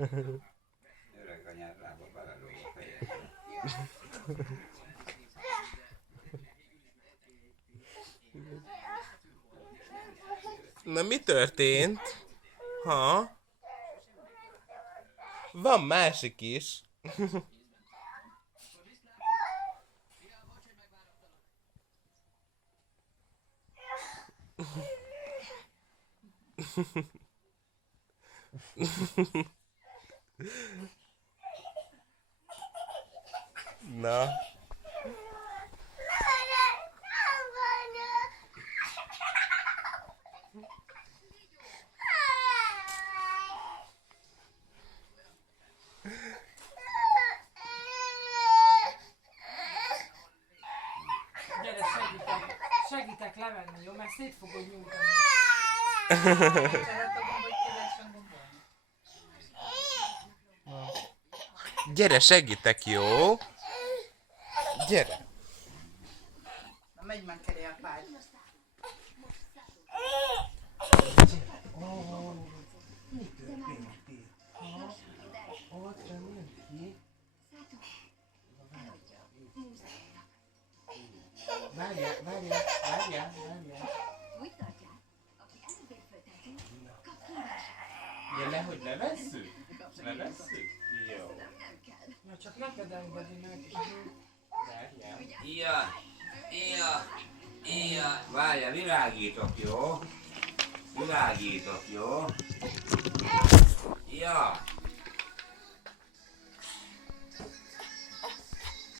Öreg anyád lába belelóg a fejedbe. Na mi történt? Ha? Van másik is. Na. Gyere, segítek levenni, jó? Mert szét fogod nyújtani. Gyere, segítek, jó? Gyere. Na megy már keré a pály. Várjál. Úgy tartják, aki előbbé föltehető, kap kívást. Ja, nehogy levesszük? Levesszük? Jó. Nem kell. Na csak neked engedi meg. Várjál. Iya, várjál, világítok, jó? Világítok, jó? Ja.